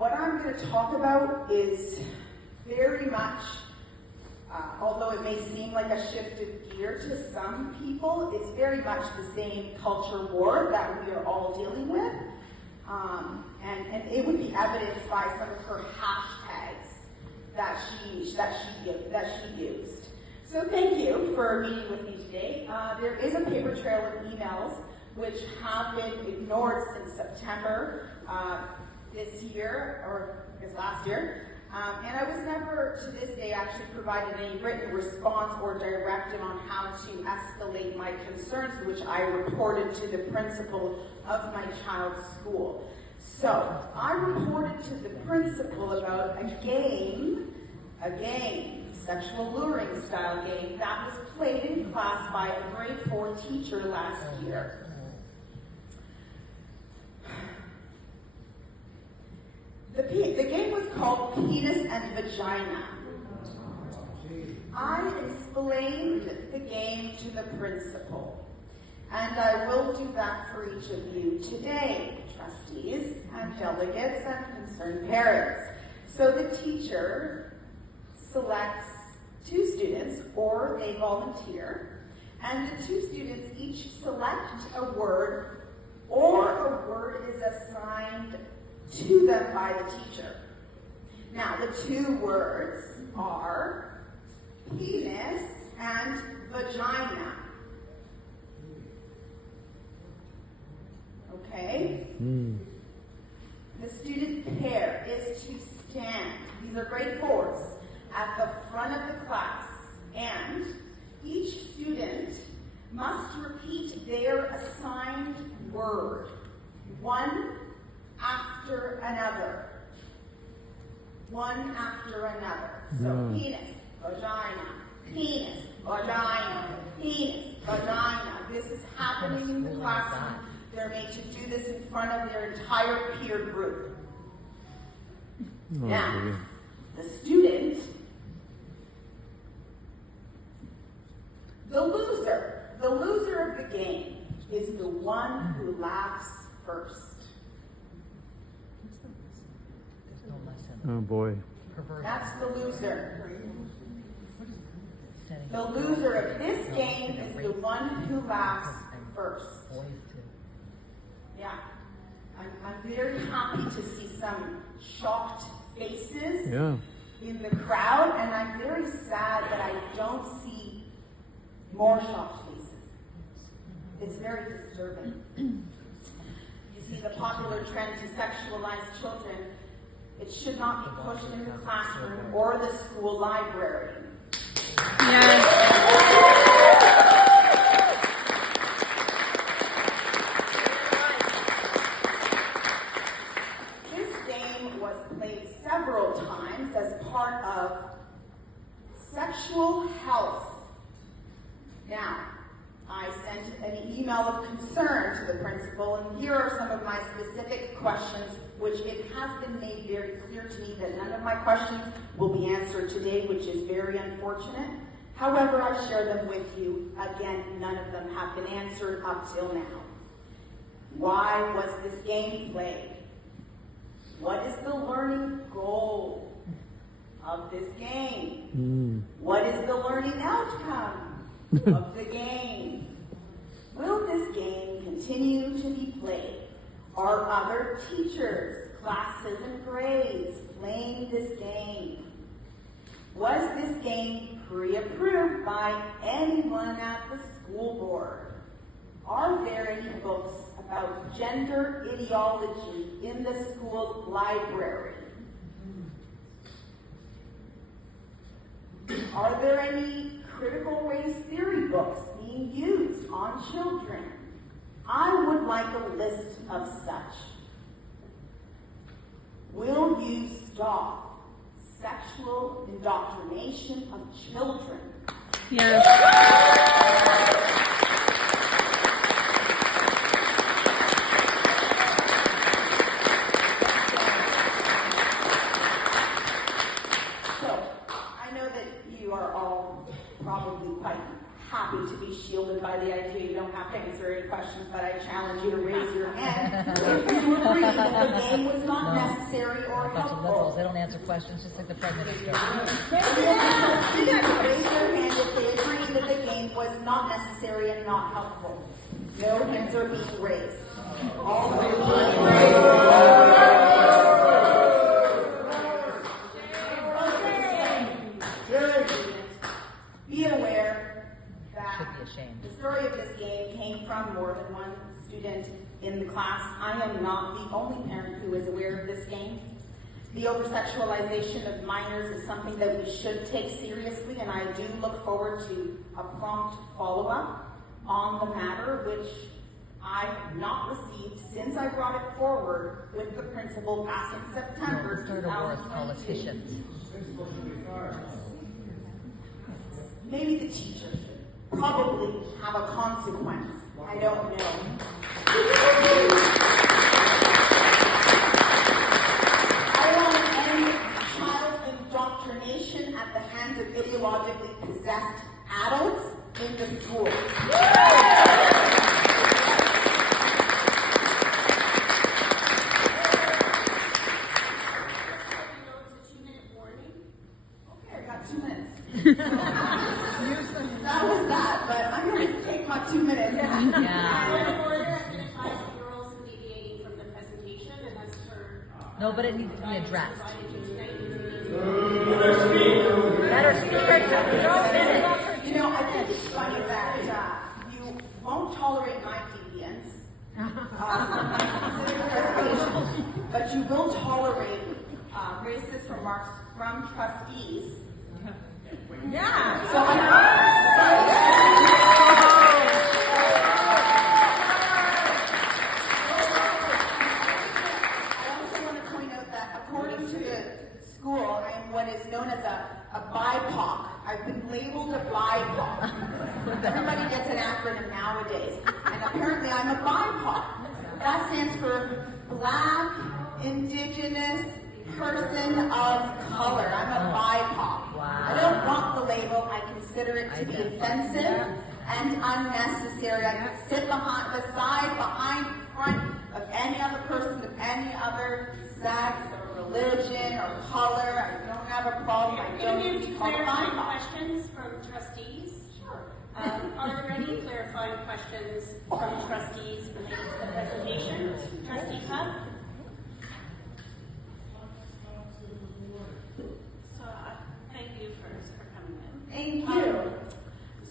What I'm going to talk about is very much, although it may seem like a shift of gear to some people, it's very much the same culture war that we are all dealing with. And it would be evidenced by some of her hashtags that she used. So thank you for meeting with me today. There is a paper trail of emails which have been ignored since September this year, or I guess last year. And I was never, to this day, actually provided any written response or directive on how to escalate my concerns, which I reported to the principal of my child's school. So, I reported to the principal about a game, sexual luring style game, that was played in class by a grade 4 teacher last year. The game was called Penis and Vagina. I explained the game to the principal, and I will do that for each of you today, trustees and delegates and concerned parents. So the teacher selects 2 students, or they volunteer, and the 2 students each select a word, or a word is assigned to them by the teacher. Now, the 2 words are penis and vagina. Okay? The student pair is to stand. These are grade 4s at the front of the class, and each student must repeat their assigned word, one after another. One after another. So penis, vagina, penis, vagina, penis, vagina. This is happening in the classroom. They're made to do this in front of their entire peer group. Now, the student, the loser of the game is the one who laughs first. Oh boy. That's the loser. The loser of this game is the one who laughs first. Yeah. I'm very happy to see some shocked faces in the crowd, and I'm very sad that I don't see more shocked faces. It's very disturbing. You see the popular trend to sexualize children. It should not be pushed in the classroom or the school library. This game was played several times as part of sexual health. Now, I sent an email of concern to the principal, and here are some of my specific questions, which it has been made very clear to me that none of my questions will be answered today, which is very unfortunate. However, I share them with you. Again, none of them have been answered up till now. Why was this game played? What is the learning goal of this game? What is the learning outcome of the game? Will this game continue to be played? Are other teachers, classes, and grades playing this game? Was this game pre-approved by anyone at the school board? Are there any books about gender ideology in the school library? Are there any critical race theory books being used on children? I would like a list of such. Will you stop sexual indoctrination of children? Yes. So, I know that you are all probably quite happy happy to be shielded by the idea you don't have to answer any questions, but I challenge you to raise your hand if you agree that the game was not necessary or A bunch of helpful. liberals, they don't answer questions just like the Prime Minister. Raise your hand if they agree that the game was not necessary and not helpful. No hands are being raised. All the Be aware that Should be ashamed. the story of this game came from more than one student in the class. I am not the only parent who is aware of this game. The over-sexualization of minors is something that we should take seriously, and I do look forward to a prompt follow-up on the matter, which I have not received since I brought it forward with the principal back in September No, start a war with 2022. politicians. Maybe the teacher should probably have a consequence. I don't know. I want to end child indoctrination at the hands of ideologically possessed adults in the school. Okay, I got 2 minutes. That was that, but I'm going to take my 2 minutes. Yeah. Order identifies the girls deviating from the presentation, and that's for No, but it needs to be addressed. You know, I think it's funny that you won't tolerate my deviance, but you will tolerate racist remarks from trustees. Yeah. So I also want to point out that according to the school, I am what is known as a BIPOC. I've been labeled a BIPOC. Everybody gets an acronym nowadays. And apparently I'm a BIPOC. That stands for Black, Indigenous, Person of Color. I'm a BIPOC. I don't want the label. I consider it to be offensive and unnecessary. I could sit behind, front of any other person of any other sex or religion or color. I don't have a problem. I don't need to be called a clarifying BIPOC. questions from trustees. Sure. Are there any clarifying questions from trustees related to the presentation? Trustee Cup? So, thank you first for coming in. Thank you.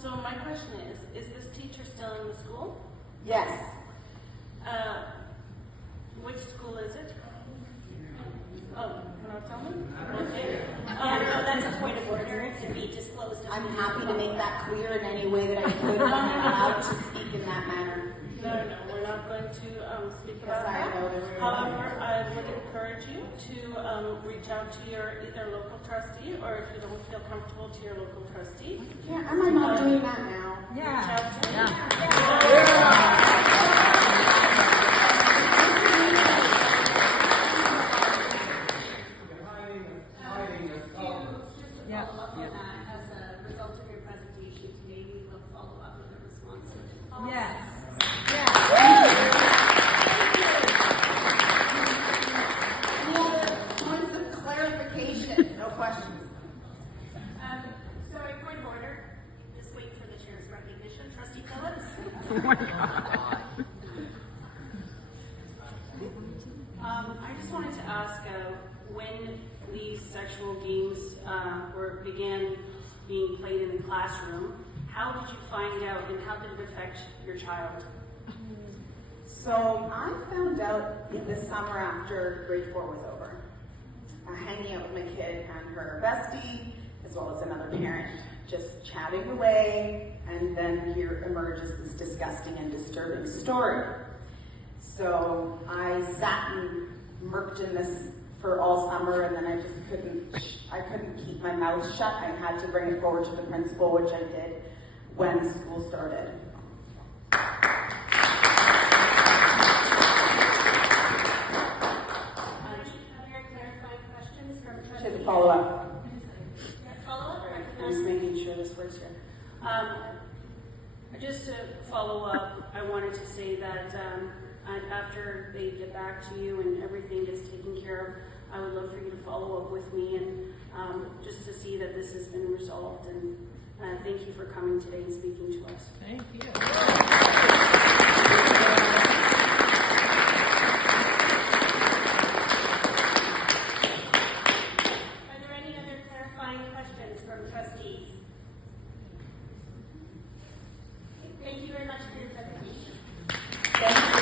So my question is this teacher still in the school? Yes. Which school is it? Oh, can I tell me? Okay. No, that's a point of order. It can be disclosed. I'm happy to make that clear in any way that I could. I'm allowed to speak in that manner. No, we're not going to speak Yes, about I that. know there were- However, I would encourage you to reach out to your either local trustee or if you don't feel comfortable to your local trustee. Yeah, am I not doing that now? Reach out to Follow up on that as a result of your presentation today. We will follow up with a response. Any other points of clarification? No questions. Sorry, point of order. Just wait for the chair's recognition. Trustee Phillips? I just wanted to ask when these sexual games began being played in the classroom, how did you find out and how did it affect your child? So I found out in the summer after grade 4 was over, hanging out with my kid and her bestie, as well as another parent, just chatting away, and then here emerges this disgusting and disturbing story. So I sat and murked in this for all summer, and then I just couldn't keep my mouth shut. I had to bring it forward to the principal, which I did when school started. Other clarifying questions from Should trustees? follow up. Follow up? I'm just making sure this works here. Just to follow up, I wanted to say that after they get back to you and everything gets taken care of, I would love for you to follow up with me and just to see that this has been resolved. And thank you for coming today and speaking to us. Thank you. Are there any other clarifying questions from trustees?